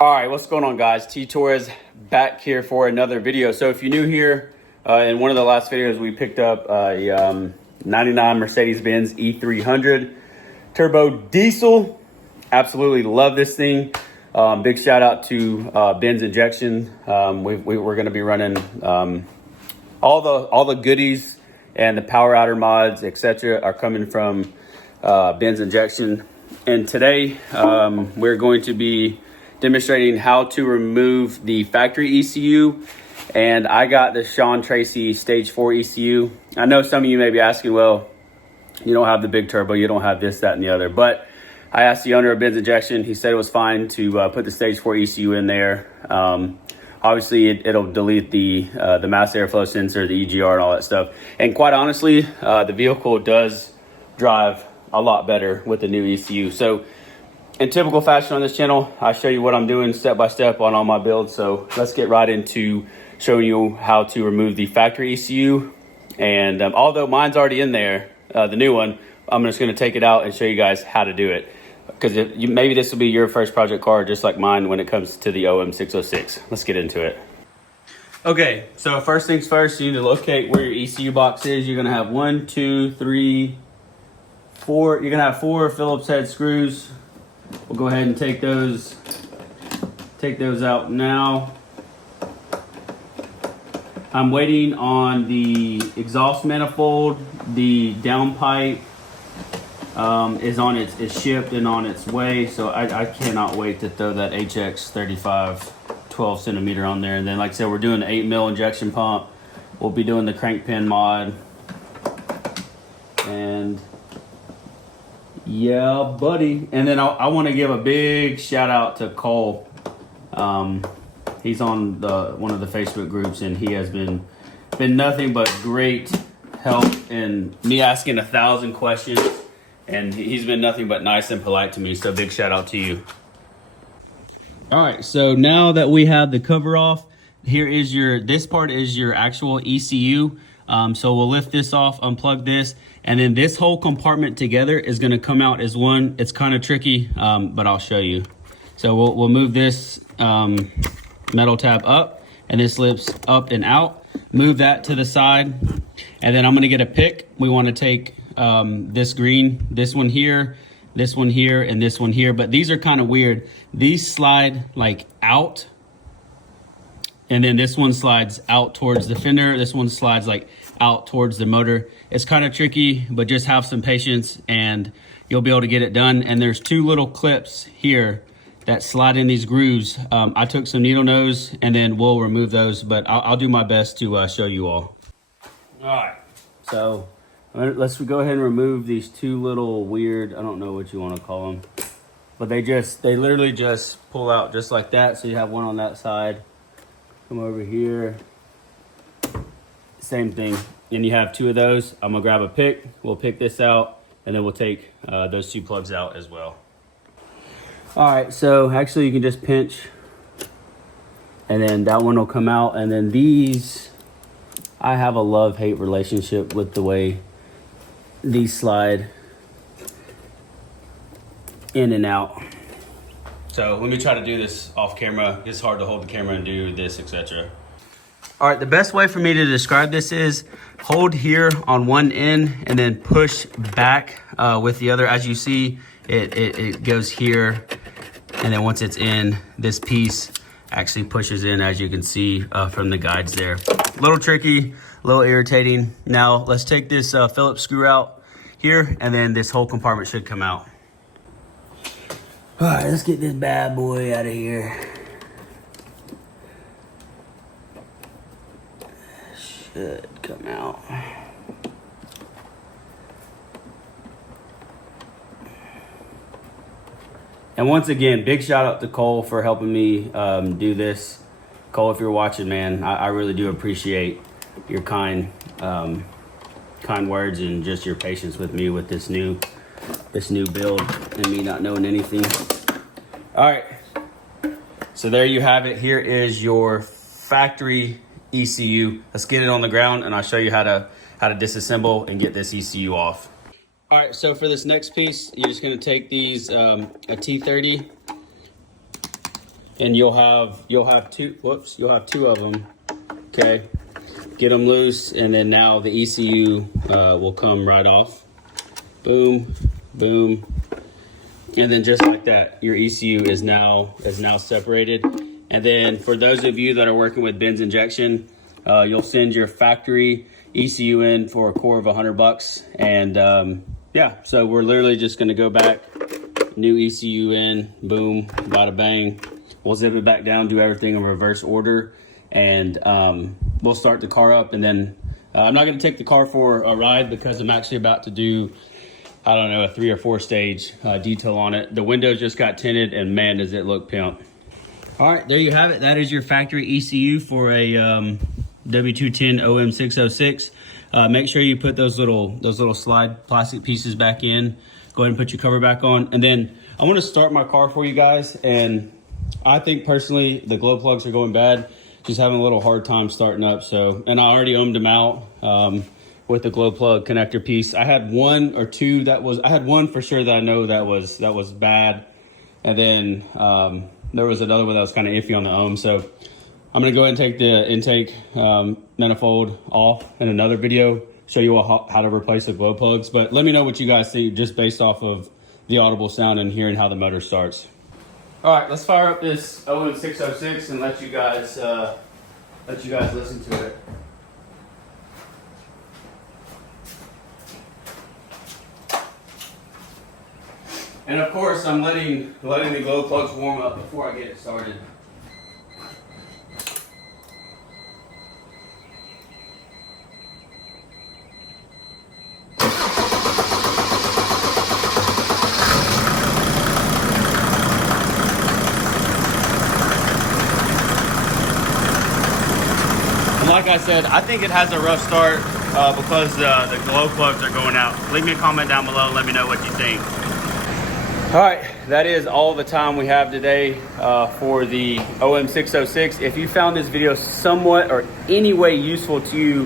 All right, what's going on, guys? T Torres back here for another video. So if you're new here, in one of the last videos we picked up a 99 Mercedes-Benz E300 turbo diesel. Absolutely love this thing. Big shout out to benzinjection. We're going to be running all the goodies, and the power outer mods, etc., are coming from benzinjection. And today we're going to be demonstrating how to remove the factory ECU. And I got the Sean Tracy stage 4 ECU. I know some of you may be asking, well, you don't have the big turbo, you don't have this, that, and the other. But I asked the owner of benzinjection. He said it was fine to put the stage 4 ECU in there. Obviously, it'll delete the mass airflow sensor, the EGR, and all that stuff. And quite honestly, the vehicle does drive a lot better with the new ECU. So in typical fashion on this channel, I show you what I'm doing step by step on all my builds. So let's get right into showing you how to remove the factory ECU. And although mine's already in there, the new one, I'm just going to take it out and show you guys how to do it. Because maybe this will be your first project car, just like mine when it comes to the OM606. Let's get into it. Okay, so first things first, you need to locate where your ECU box is. You're going to have 1, 2, 3, 4. You're going to have 4 Phillips head screws. We'll go ahead and take those out now. I'm waiting on the exhaust manifold. The downpipe is shipped and on its way, so I cannot wait to throw that HX35 12 centimeter on there. And then, like I said, we're doing the 8 mil injection pump. We'll be doing the crank pin mod. And yeah, buddy. And then I want to give a big shout out to Cole. He's on one of the Facebook groups, and he has been nothing but great help in me asking 1,000 questions, and he's been nothing but nice and polite to me. So big shout out to you. All right, so now that we have the cover off, this part is your actual ECU. So we'll lift this off, unplug this, and then this whole compartment together is going to come out as one. It's kind of tricky, but I'll show you. So we'll move this metal tab up, and this lifts up and out. Move that to the side, and then I'm going to get a pick. We want to take this green, this one here, and this one here. But these are kind of weird. These slide like out, and then this one slides out towards the fender. This one slides like out towards the motor. It's kind of tricky, but just have some patience and you'll be able to get it done. And there's 2 little clips here that slide in these grooves. I took some needle nose, and then we'll remove those, but I'll do my best to show you all. All right, so let's go ahead and remove these 2 little weird, I don't know what you want to call them, but they literally just pull out just like that. So you have one on that side. Come over here, same thing. And you have 2 of those. I'm gonna grab a pick. We'll pick this out, and then we'll take those 2 plugs out as well. All right, so actually you can just pinch, and then that one will come out. And then these, I have a love-hate relationship with the way these slide in and out. So let me try to do this off camera. It's hard to hold the camera and do this, etc. All right, the best way for me to describe this is hold here on one end and then push back with the other. As you see, it goes here, and then once it's in, this piece actually pushes in, as you can see from the guides there. A little tricky, a little irritating. Now let's take this Phillips screw out here, and then this whole compartment should come out. All right, let's get this bad boy out of here. Should come out. And once again, big shout out to Cole for helping me do this. Cole, if you're watching, man, I really do appreciate your kind words and just your patience with me with this new build and me not knowing anything. All right, so there you have it. Here is your factory ECU. Let's get it on the ground, and I'll show you how to disassemble and get this ECU off. All right, so for this next piece, you're just gonna take these, a T30, and you'll have two of them. Okay, get them loose, and then now the ECU will come right off. Boom, boom, and then just like that, your ECU is now separated. And then for those of you that are working with Benz injection, you'll send your factory ECU in for a core of $100, and yeah, so we're literally just going to go back, new ECU in, boom, bada bang. We'll zip it back down, do everything in reverse order, and we'll start the car up. And then I'm not going to take the car for a ride because I'm actually about to do, I don't know, a 3 or 4 stage detail on it. The windows just got tinted, and man, does it look pimp. All right, there you have it. That is your factory ECU for a W210 OM606. Make sure you put those little slide plastic pieces back in. Go ahead and put your cover back on. And then I want to start my car for you guys. And I think personally the glow plugs are going bad. Just having a little hard time starting up. So, and I already ohmed them out with the glow plug connector piece. I had 1 or 2 I had one for sure that I know that was bad. And then there was another one that was kind of iffy on the ohm. So I'm gonna go ahead and take the intake manifold off in another video, show you all how to replace the glow plugs. But let me know what you guys see just based off of the audible sound and hearing how the motor starts. All right, let's fire up this OM606 and let you guys listen to it. And of course, I'm letting the glow plugs warm up before I get it started. Like I said, I think it has a rough start because the glow plugs are going out. Leave me a comment down below and let me know what you think. All right, that is all the time we have today for the OM606. If you found this video somewhat or any way useful to you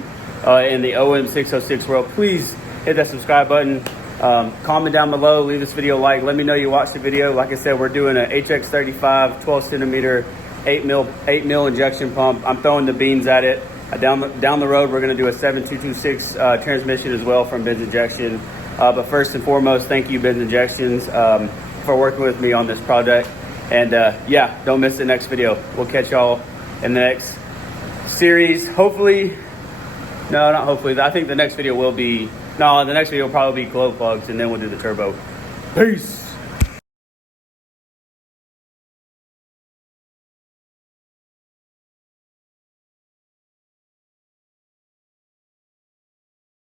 in the OM606 world, please hit that subscribe button. Comment down below, leave this video a like. Let me know you watched the video. Like I said, we're doing an HX35 12 centimeter 8 mil injection pump. I'm throwing the beans at it. Down the road, we're going to do a 7226 transmission as well from Benz Injection. But first and foremost, thank you, Benz Injections, for working with me on this project. And yeah, don't miss the next video. We'll catch y'all in the next series. Hopefully, no, not hopefully. I think the next video will be, no, the next video will probably be glow plugs, and then we'll do the turbo. Peace.